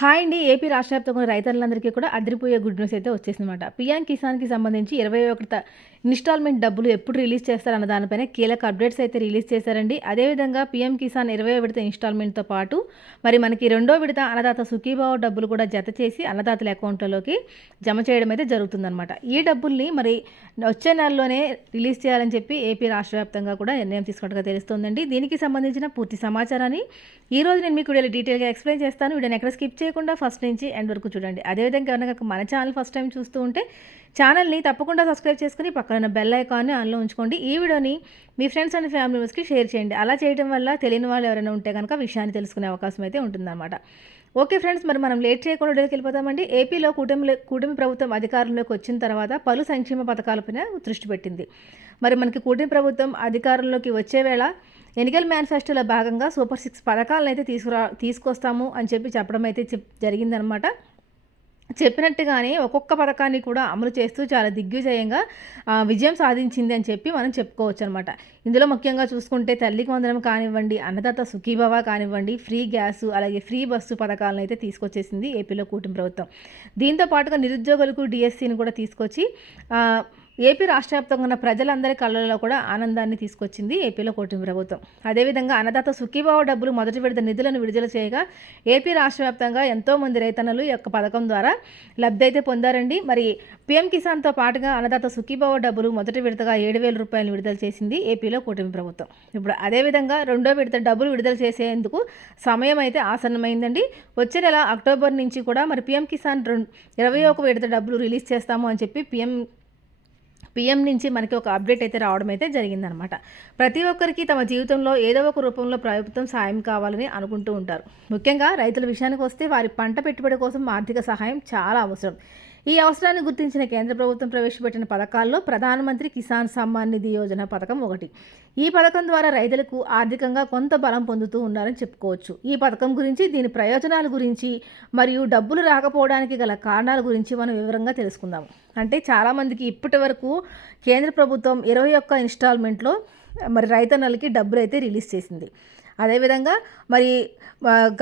Hi అండి AP రాష్ట్ర వ్యాప్తంగా రైతులందరికీ కూడా అదిరిపోయే గుడ్ న్యూస్ అయితే వచ్చేసిందన్నమాట. పిఎం కిసాన్కి సంబంధించి ఇరవై ఒకటి ఇన్స్టాల్మెంట్ డబ్బులు ఎప్పుడు రిలీజ్ చేస్తారన్న దానిపైన కీలక అప్డేట్స్ అయితే రిలీజ్ చేశారండి. అదేవిధంగా పిఎం కిసాన్ ఇరవై విడత ఇన్స్టాల్మెంట్తో పాటు మరి మనకి రెండో విడత అన్నదాత సుఖీభావ డబ్బులు కూడా జత చేసి అన్నదాతల అకౌంట్లలోకి జమ చేయడం అయితే జరుగుతుందన్నమాట. ఈ డబ్బుల్ని మరి వచ్చే నెలలోనే రిలీజ్ చేయాలని చెప్పి ఏపీ రాష్ట్ర వ్యాప్తంగా కూడా నిర్ణయం తీసుకున్నట్టుగా తెలుస్తోందండి. దీనికి సంబంధించిన పూర్తి సమాచారాన్ని ఈ రోజు నేను మీకు వీడియోలో డీటెయిల్గా ఎక్స్ప్లెయిన్ చేస్తాను. వీడియోని ఎక్కడ స్కిప్ చేయకుండా ఫస్ట్ నుంచి ఎండ్ వరకు చూడండి. అదేవిధంగా ఎవరైనా కనుక మన ఛానల్ ఫస్ట్ టైం చూస్తూ ఉంటే ఛానల్ని తప్పకుండా సబ్స్క్రైబ్ చేసుకుని పక్కన బెల్ ఐకాన్ని ఆన్లో ఉంచుకోండి. ఈ వీడియోని మీ ఫ్రెండ్స్ అండ్ ఫ్యామిలీ మెంబర్స్కి షేర్ చేయండి. అలా చేయడం వల్ల తెలియని వాళ్ళు ఎవరైనా ఉంటే కనుక విషయాన్ని తెలుసుకునే అవకాశం అయితే ఉంటుందన్నమాట. ఓకే ఫ్రెండ్స్ మరి మనం లేట్ చేయకుండా డేకి వెళ్ళిపోతామండి. ఏపీలో కూటమి కూటమి ప్రభుత్వం అధికారంలోకి వచ్చిన తర్వాత పలు సంక్షేమ పథకాలపైన దృష్టి పెట్టింది. మరి మనకి కూటమి ప్రభుత్వం అధికారంలోకి వచ్చే వేళ ఎన్నికల మేనిఫెస్టోలో భాగంగా సూపర్ సిక్స్ పథకాలను అయితే తీసుకురా తీసుకొస్తాము అని చెప్పి చెప్పడం అయితే చెప్ జరిగిందనమాట చెప్పినట్టుగానే ఒక్కొక్క పథకాన్ని కూడా అమలు చేస్తూ చాలా దిగ్విజయంగా విజయం సాధించింది అని చెప్పి మనం చెప్పుకోవచ్చు అనమాట ఇందులో ముఖ్యంగా చూసుకుంటే తల్లికి వందనం కానివ్వండి అన్నదాత సుఖీభవ కానివ్వండి ఫ్రీ గ్యాసు అలాగే ఫ్రీ బస్సు పథకాలను అయితే తీసుకొచ్చేసింది ఏపీలో కూటమి ప్రభుత్వం. దీంతో పాటుగా నిరుద్యోగులకు డిఎస్సిని కూడా తీసుకొచ్చి ఏపీ రాష్ట్ర వ్యాప్తంగా ఉన్న ప్రజలందరి కళ్ళలో కూడా ఆనందాన్ని తీసుకొచ్చింది ఏపీలో కూటమి ప్రభుత్వం. అదేవిధంగా అన్నదాత సుఖీభావ డబ్బులు మొదటి విడత నిధులను విడుదల చేయగా ఏపీ రాష్ట్ర వ్యాప్తంగా ఎంతోమంది రైతన్నలు ఈ యొక్క పథకం ద్వారా లబ్ధి అయితే పొందారండి. మరి పీఎం కిసాన్తో పాటుగా అన్నదాత సుఖీభావ డబ్బులు మొదటి విడతగా ఏడు వేల రూపాయలు విడుదల చేసింది ఏపీలో కూటమి ప్రభుత్వం. ఇప్పుడు అదేవిధంగా రెండో విడత డబ్బులు విడుదల చేసేందుకు సమయం అయితే ఆసన్నమైందండి. వచ్చే నెల అక్టోబర్ నుంచి కూడా మరి పీఎం కిసాన్ రెండు ఇరవై ఒక విడత డబ్బులు రిలీజ్ చేస్తాము అని చెప్పి పీఎం పిఎం నుంచి మనకి ఒక అప్డేట్ అయితే రావడం అయితే జరిగిందనమాట. ప్రతి ఒక్కరికి తమ జీవితంలో ఏదో ఒక రూపంలో ప్రభుత్వం సాయం కావాలని అనుకుంటూ ఉంటారు. ముఖ్యంగా రైతుల విషయానికి వస్తే వారి పంట పెట్టుబడి కోసం ఆర్థిక సహాయం చాలా అవసరం. ఈ అవసరాన్ని గుర్తించిన కేంద్ర ప్రభుత్వం ప్రవేశపెట్టిన పథకాల్లో ప్రధానమంత్రి కిసాన్ సమ్మాన్ నిధి యోజన పథకం ఒకటి. ఈ పథకం ద్వారా రైతులకు ఆర్థికంగా కొంత బలం పొందుతూ ఉన్నారని చెప్పుకోవచ్చు. ఈ పథకం గురించి దీని ప్రయోజనాల గురించి మరియు డబ్బులు రాకపోవడానికి గల కారణాల గురించి మనం వివరంగా తెలుసుకుందాం. అంటే చాలామందికి ఇప్పటి వరకు కేంద్ర ప్రభుత్వం ఇరవై ఒక్క ఇన్స్టాల్మెంట్లో మరి రైతన్నలకి డబ్బులు అయితే రిలీజ్ చేసింది. అదేవిధంగా మరి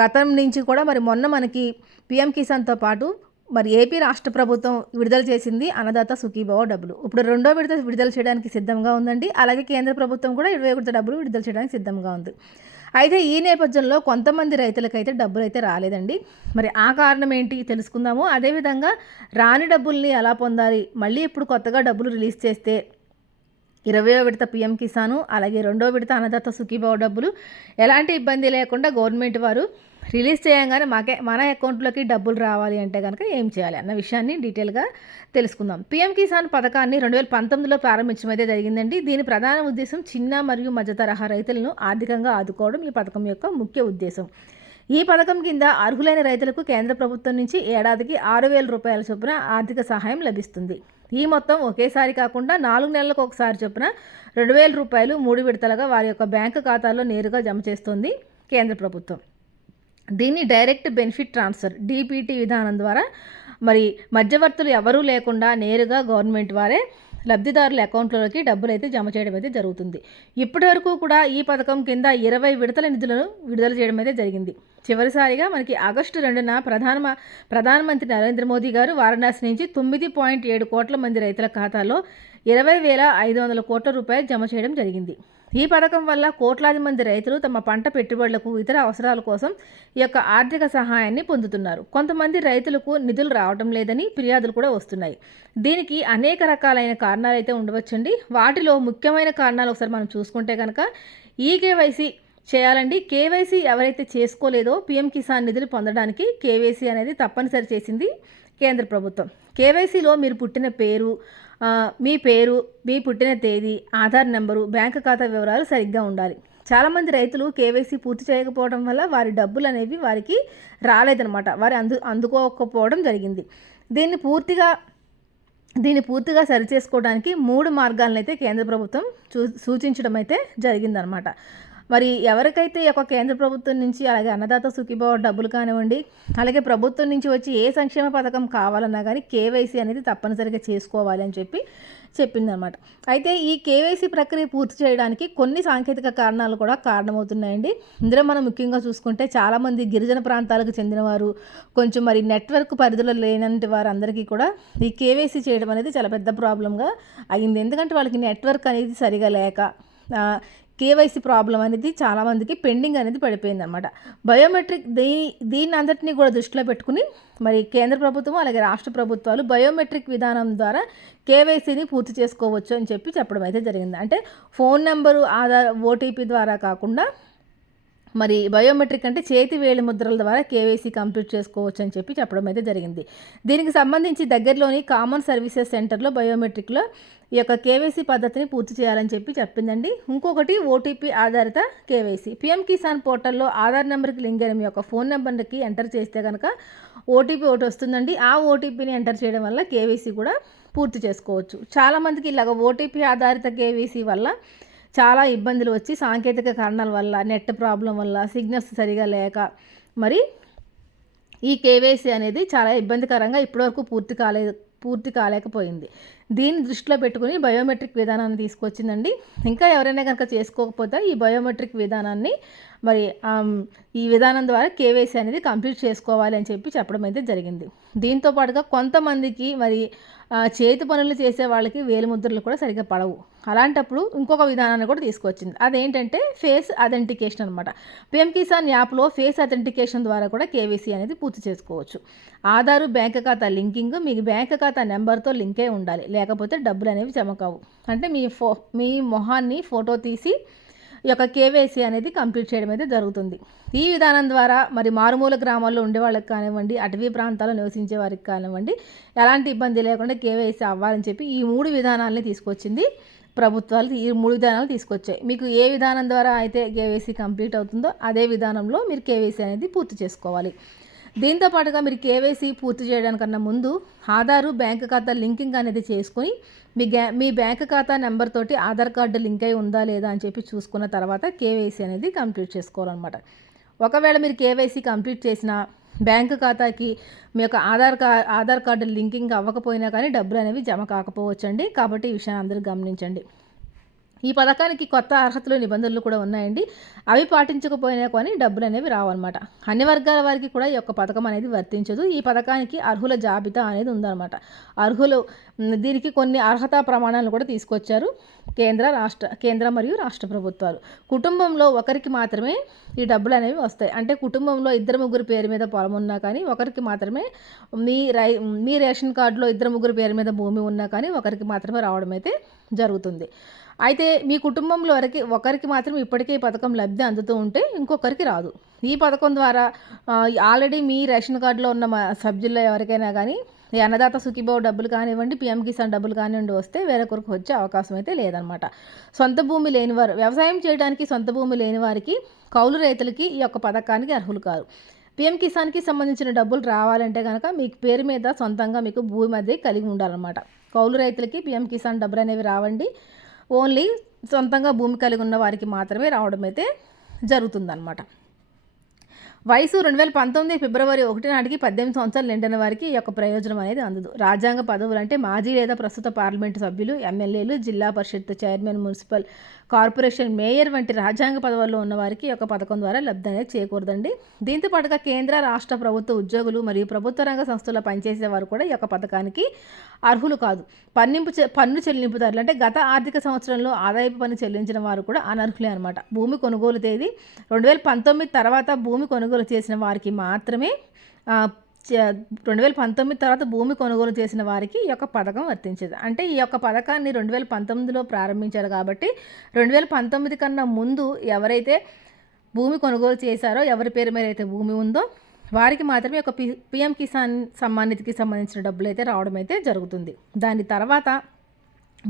గతం నుంచి కూడా మరి మొన్న మనకి పిఎం కిసాన్తో పాటు మరి ఏపీ రాష్ట్ర ప్రభుత్వం విడుదల చేసింది అన్నదాత సుఖీభావ డబ్బులు. ఇప్పుడు రెండో విడత విడుదల చేయడానికి సిద్ధంగా ఉందండి. అలాగే కేంద్ర ప్రభుత్వం కూడా ఇరవై ఒకటి డబ్బులు విడుదల చేయడానికి సిద్ధంగా ఉంది. అయితే ఈ నేపథ్యంలో కొంతమంది రైతులకైతే డబ్బులు అయితే రాలేదండి. మరి ఆ కారణం ఏంటి తెలుసుకుందాము. అదేవిధంగా రాని డబ్బుల్ని ఎలా పొందాలి? మళ్ళీ ఇప్పుడు కొత్తగా డబ్బులు రిలీజ్ చేస్తే ఇరవయో విడత పిఎం కిసాను అలాగే రెండో విడత అన్నదాత సుఖీభావ డబ్బులు ఎలాంటి ఇబ్బంది లేకుండా గవర్నమెంట్ వారు రిలీజ్ చేయగానే మాకే మన అకౌంట్లోకి డబ్బులు రావాలి అంటే కనుక ఏం చేయాలి అన్న విషయాన్ని డీటెయిల్గా తెలుసుకుందాం. పీఎం కిసాన్ పథకాన్ని రెండు వేల పంతొమ్మిదిలో ప్రారంభించడం అయితే జరిగిందండి. దీని ప్రధాన ఉద్దేశం చిన్న మరియు మధ్య తరహా రైతులను ఆర్థికంగా ఆదుకోవడం ఈ పథకం యొక్క ముఖ్య ఉద్దేశం. ఈ పథకం కింద అర్హులైన రైతులకు కేంద్ర ప్రభుత్వం నుంచి ఏడాదికి ఆరు వేల రూపాయల చొప్పున ఆర్థిక సహాయం లభిస్తుంది. ఈ మొత్తం ఒకేసారి కాకుండా నాలుగు నెలలకు ఒకసారి చొప్పున రెండు వేల రూపాయలు మూడు విడతలుగా వారి యొక్క బ్యాంకు ఖాతాలో నేరుగా జమ చేస్తుంది కేంద్ర ప్రభుత్వం. దీన్ని డైరెక్ట్ బెనిఫిట్ ట్రాన్స్ఫర్ డీపీటీ విధానం ద్వారా. మరి మధ్యవర్తులు ఎవరూ లేకుండా నేరుగా గవర్నమెంట్ వారే లబ్ధిదారుల అకౌంట్లలోకి డబ్బులు అయితే జమ చేయడం అయితే జరుగుతుంది. ఇప్పటి వరకు కూడా ఈ పథకం కింద ఇరవై విడతల నిధులను విడుదల చేయడం అయితే జరిగింది. చివరిసారిగా మనకి ఆగస్టు రెండున ప్రధాన ప్రధానమంత్రి నరేంద్ర మోదీ గారు వారణాసి నుంచి తొమ్మిది పాయింట్ ఏడు కోట్ల మంది రైతుల ఖాతాలో ఇరవై వేల ఐదు వందల కోట్ల రూపాయలు జమ చేయడం జరిగింది. ఈ పథకం వల్ల కోట్లాది మంది రైతులు తమ పంట పెట్టుబడులకు ఇతర అవసరాల కోసం ఈ యొక్క ఆర్థిక సహాయాన్ని పొందుతున్నారు. కొంతమంది రైతులకు నిధులు రావడం లేదని ఫిర్యాదులు కూడా వస్తున్నాయి. దీనికి అనేక రకాలైన కారణాలు అయితే ఉండవచ్చండి. వాటిలో ముఖ్యమైన కారణాలు ఒకసారి మనం చూసుకుంటే కనుక ఈ కేవైసీ చేయాలండి. కేవైసీ ఎవరైతే చేసుకోలేదో పీఎం కిసాన్ నిధులు పొందడానికి కేవైసీ అనేది తప్పనిసరి చేసింది కేంద్ర ప్రభుత్వం. కేవైసీలో మీరు పుట్టిన పేరు మీ పేరు మీ పుట్టిన తేదీ ఆధార్ నెంబరు బ్యాంకు ఖాతా వివరాలు సరిగ్గా ఉండాలి. చాలామంది రైతులు కేవైసీ పూర్తి చేయకపోవడం వల్ల వారి డబ్బులు అనేవి వారికి రాలేదనమాట వారి అందు అందుకోకపోవడం జరిగింది. దీన్ని పూర్తిగా దీన్ని పూర్తిగా సరిచేసుకోవడానికి మూడు మార్గాలను అయితే కేంద్ర ప్రభుత్వం చూ సూచించడం అయితే జరిగిందనమాట మరి ఎవరికైతే ఈ యొక్క కేంద్ర ప్రభుత్వం నుంచి అలాగే అన్నదాత సుఖీభావ డబ్బులు కానివ్వండి అలాగే ప్రభుత్వం నుంచి వచ్చి ఏ సంక్షేమ పథకం కావాలన్నా కానీ కేవైసీ అనేది తప్పనిసరిగా చేసుకోవాలి అని చెప్పి చెప్పిందనమాట అయితే ఈ కేవైసీ ప్రక్రియ పూర్తి చేయడానికి కొన్ని సాంకేతిక కారణాలు కూడా కారణమవుతున్నాయండి. ఇందులో మనం ముఖ్యంగా చూసుకుంటే చాలామంది గిరిజన ప్రాంతాలకు చెందినవారు కొంచెం మరి నెట్వర్క్ పరిధిలో లేనంటి వారందరికీ కూడా ఈ కేవైసీ చేయడం అనేది చాలా పెద్ద ప్రాబ్లంగా అయింది ఎందుకంటే వాళ్ళకి నెట్వర్క్ అనేది సరిగా లేక కేవైసీ ప్రాబ్లం అనేది చాలామందికి పెండింగ్ అనేది పడిపోయింది అనమాట బయోమెట్రిక్ దీ దీని అందరినీ కూడా దృష్టిలో పెట్టుకుని మరి కేంద్ర ప్రభుత్వం అలాగే రాష్ట్ర ప్రభుత్వాలు బయోమెట్రిక్ విధానం ద్వారా కేవైసీని పూర్తి చేసుకోవచ్చు అని చెప్పి చెప్పడం అయితే జరిగింది. అంటే ఫోన్ నెంబరు ఆధార్ ఓటీపీ ద్వారా కాకుండా మరి బయోమెట్రిక్ అంటే చేతి వేలి ముద్రల ద్వారా కేవైసీ కంప్లీట్ చేసుకోవచ్చు అని చెప్పి చెప్పడం అయితే జరిగింది. దీనికి సంబంధించి దగ్గరలోని కామన్ సర్వీసెస్ సెంటర్లో బయోమెట్రిక్లో ఈ యొక్క కేవైసీ పద్ధతిని పూర్తి చేయాలని చెప్పి చెప్పిందండి. ఇంకొకటి ఓటీపీ ఆధారిత కేవైసీ. పిఎం కిసాన్ పోర్టల్లో ఆధార్ నెంబర్కి లింక్ అయిన మీ యొక్క ఫోన్ నెంబర్కి ఎంటర్ చేస్తే కనుక ఓటీపీ ఒకటి వస్తుందండి. ఆ ఓటీపీని ఎంటర్ చేయడం వల్ల కేవైసీ కూడా పూర్తి చేసుకోవచ్చు. చాలామందికి ఇలాగ ఓటీపీ ఆధారిత కేవైసీ వల్ల చాలా ఇబ్బందులు వచ్చి సాంకేతిక కారణాల వల్ల నెట్ ప్రాబ్లం వల్ల సిగ్నల్స్ సరిగా లేక మరి ఈ కేవైసీ అనేది చాలా ఇబ్బందికరంగా ఇప్పటివరకు పూర్తి కాలేదు పూర్తి కాలేకపోయింది. దీన్ని దృష్టిలో పెట్టుకుని బయోమెట్రిక్ విధానాన్ని తీసుకొచ్చిందండి. ఇంకా ఎవరైనా కనుక చేసుకోకపోతే ఈ బయోమెట్రిక్ విధానాన్ని మరి ఈ విధానం ద్వారా కేవైసీ అనేది కంప్లీట్ చేసుకోవాలి అని చెప్పి చెప్పడం అయితే జరిగింది. దీంతో పాటుగా కొంతమందికి మరి చేతి పనులు చేసే వాళ్ళకి వేలిముద్రలు కూడా సరిగ్గా పడవు. అలాంటప్పుడు ఇంకొక విధానాన్ని కూడా తీసుకొచ్చింది. అదేంటంటే ఫేస్ అథెంటికేషన్ అనమాట పిఎం కిసాన్ యాప్లో ఫేస్ అథెంటికేషన్ ద్వారా కూడా కేవైసీ అనేది పూర్తి చేసుకోవచ్చు. ఆధారు బ్యాంక్ ఖాతా లింకింగ్ మీకు బ్యాంక్ ఖాతా నెంబర్తో లింకే ఉండాలి. లేకపోతే డబ్బులు అనేవి జమ కావు. అంటే మీ ఫో మీ మొహాన్ని ఫోటో తీసి ఈ యొక్క కేవైసీ అనేది కంప్లీట్ చేయడం అయితే జరుగుతుంది. ఈ విధానం ద్వారా మరి మారుమూల గ్రామాల్లో ఉండే వాళ్ళకి కానివ్వండి అటవీ ప్రాంతాల్లో నివసించే వారికి కానివ్వండి ఎలాంటి ఇబ్బంది లేకుండా కేవైసీ అవ్వాలని చెప్పి ఈ మూడు విధానాలని తీసుకొచ్చింది ప్రభుత్వాలు. ఈ మూడు విధానాలు తీసుకొచ్చాయి. మీకు ఏ విధానం ద్వారా అయితే కేవైసీ కంప్లీట్ అవుతుందో అదే విధానంలో మీరు కేవైసీ అనేది పూర్తి చేసుకోవాలి. దీంతో పాటుగా మీరు కేవైసీ పూర్తి చేయడానికన్నా ముందు ఆధారు బ్యాంక్ ఖాతా లింకింగ్ అనేది చేసుకొని మీ గ్యా మీ బ్యాంక్ ఖాతా నెంబర్ తోటి ఆధార్ కార్డు లింక్ అయి ఉందా లేదా అని చెప్పి చూసుకున్న తర్వాత కేవైసీ అనేది కంప్లీట్ చేసుకోవాలన్నమాట. ఒకవేళ మీరు కేవైసీ కంప్లీట్ చేసిన బ్యాంకు ఖాతాకి మీ యొక్క Aadhaar card Aadhaar card linking అవ్వకపోయినా కానీ డబ్బులు అనేవి జమ కాకపోవచ్చండి. కాబట్టి ఈ విషయాన్ని అందరూ గమనించండి. ఈ పథకానికి కొత్త అర్హతలు నిబంధనలు కూడా ఉన్నాయండి. అవి పాటించకపోయినా కానీ డబ్బులు అనేవి రావన్నమాట. అన్ని వర్గాల వారికి కూడా ఈ యొక్క పథకం అనేది వర్తించదు. ఈ పథకానికి అర్హుల జాబితా అనేది ఉందన్నమాట. అర్హులు దీనికి కొన్ని అర్హత ప్రమాణాలు కూడా తీసుకొచ్చారు కేంద్ర రాష్ట్ర కేంద్ర మరియు రాష్ట్ర ప్రభుత్వాలు. కుటుంబంలో ఒకరికి మాత్రమే ఈ డబ్బులు అనేవి వస్తాయి. అంటే కుటుంబంలో ఇద్దరు ముగ్గురు పేరు మీద పొలం ఉన్నా కానీ ఒకరికి మాత్రమే మీ రై మీ రేషన్ కార్డులో ఇద్దరు ముగ్గురు పేరు మీద భూమి ఉన్నా కానీ ఒకరికి మాత్రమే రావడం అయితే జరుగుతుంది. అయితే మీ కుటుంబంలో వరకు ఒకరికి మాత్రం ఇప్పటికే ఈ పథకం లబ్ధి అందుతూ ఉంటే ఇంకొకరికి రాదు. ఈ పథకం ద్వారా ఆల్రెడీ మీ రేషన్ కార్డులో ఉన్న సభ్యుల్లో ఎవరికైనా కానీ ఈ అన్నదాత సుఖీబాబు డబ్బులు కానివ్వండి పిఎం కిసాన్ డబ్బులు కానివ్వండి వస్తే వేరొకరికి వచ్చే అవకాశం అయితే లేదనమాట. సొంత భూమి లేనివారు వ్యవసాయం చేయడానికి సొంత భూమి లేని వారికి కౌలు రైతులకి ఈ యొక్క పథకానికి అర్హులు కాదు పిఎం కిసాన్కి సంబంధించిన డబ్బులు రావాలంటే కనుక మీకు పేరు మీద సొంతంగా మీకు భూమి మధ్య కలిగి ఉండాలన్నమాట. కౌలు రైతులకి పిఎం కిసాన్ డబ్బులు అనేవి రావండి. ఓన్లీ సొంతంగా భూమి కలిగి ఉన్న వారికి మాత్రమే రావడం అయితే జరుగుతుందన్నమాట. వయసు రెండు వేల పంతొమ్మిది ఫిబ్రవరి ఒకటి నాటికి పద్దెనిమిది సంవత్సరాలు నిండిన వారికి ఈ యొక్క ప్రయోజనం అనేది అందదు. రాజ్యాంగ పదవులు అంటే మాజీ లేదా ప్రస్తుత పార్లమెంటు సభ్యులు ఎమ్మెల్యేలు zilla parishad chairman municipal corporation mayor వంటి రాజ్యాంగ పదవుల్లో ఉన్న వారికి పథకం ద్వారా లబ్ధి అనేది చేకూరదండి. దీంతో పాటుగా కేంద్ర రాష్ట్ర ప్రభుత్వ ఉద్యోగులు మరియు ప్రభుత్వ రంగ సంస్థల్లో పనిచేసే వారు కూడా ఈ యొక్క పథకానికి అర్హులు కాదు. పన్నింపు పన్ను చెల్లింపుదారులు అంటే గత ఆర్థిక సంవత్సరంలో ఆదాయపు పన్ను చెల్లించిన వారు కూడా అనర్హులే అనమాట భూమి కొనుగోలు తేదీ రెండు వేల పంతొమ్మిది తర్వాత భూమి కొనుగోలు చేసిన వారికి మాత్రమే రెండు వేల పంతొమ్మిది తర్వాత భూమి కొనుగోలు చేసిన వారికి ఈ యొక్క పథకం వర్తించదు. అంటే ఈ యొక్క పథకాన్ని రెండు వేల పంతొమ్మిదిలో ప్రారంభించారు కాబట్టి రెండు వేల పంతొమ్మిది కన్నా ముందు ఎవరైతే భూమి కొనుగోలు చేశారో ఎవరి పేరు మీద అయితే భూమి ఉందో వారికి మాత్రమే ఒక పి పిఎం కిసాన్ సమ్మాన్ సంబంధించిన డబ్బులు అయితే రావడం అయితే జరుగుతుంది. దాని తర్వాత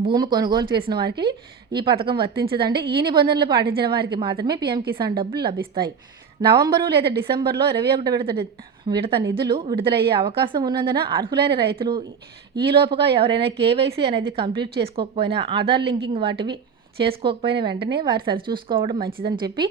భూమి కొనుగోలు చేసిన వారికి ఈ పథకం వర్తించదండి. ఈ నిబంధనలు పాటించిన వారికి మాత్రమే పిఎం కిసాన్ డబ్బులు లభిస్తాయి. నవంబరు లేదా డిసెంబర్లో ఇరవై ఒకటి విడత విడత నిధులు విడుదలయ్యే అవకాశం ఉన్నందున అర్హులైన రైతులు ఈలోపుగా ఎవరైనా కేవైసీ అనేది కంప్లీట్ చేసుకోకపోయినా ఆధార్ లింకింగ్ వాటివి చేసుకోకపోయినా వెంటనే వారు సరిచూసుకోవడం మంచిదని చెప్పి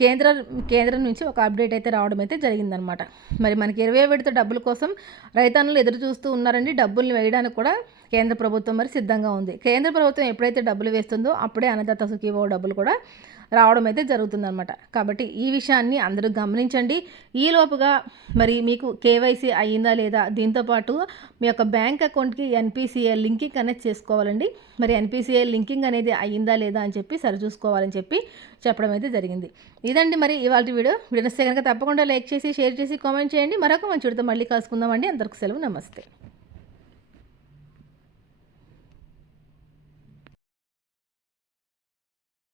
కేంద్ర కేంద్రం నుంచి ఒక అప్డేట్ అయితే రావడం అయితే జరిగిందనమాట. మరి మనకి ఇరవై విడత డబ్బుల కోసం రైతన్నులు ఎదురు చూస్తూ ఉన్నారండి. డబ్బుల్ని వేయడానికి కూడా కేంద్ర ప్రభుత్వం మరి సిద్ధంగా ఉంది. కేంద్ర ప్రభుత్వం ఎప్పుడైతే డబ్బులు వేస్తుందో అప్పుడే అన్నదాత సుఖీభావ డబ్బులు కూడా రావడం అయితే జరుగుతుందనమాట కాబట్టి ఈ విషయాన్ని అందరూ గమనించండి. ఈలోపుగా మరి మీకు కేవైసీ అయ్యిందా లేదా? దీంతోపాటు మీ యొక్క బ్యాంక్ అకౌంట్కి ఎన్పిసిఐ లింకింగ్ కనెక్ట్ చేసుకోవాలండి. మరి ఎన్పిసిఐ లింకింగ్ అనేది అయ్యిందా లేదా అని చెప్పి సరిచూసుకోవాలని చెప్పి చెప్పడం అయితే జరిగింది. ఇదండి మరి ఇవాళ వీడియో. వీడియో కనుక తప్పకుండా లైక్ చేసి షేర్ చేసి కామెంట్ చేయండి. మరొక మంచి మళ్ళీ కలుసుకుందామండి. అందరికి సెలవు. నమస్తే.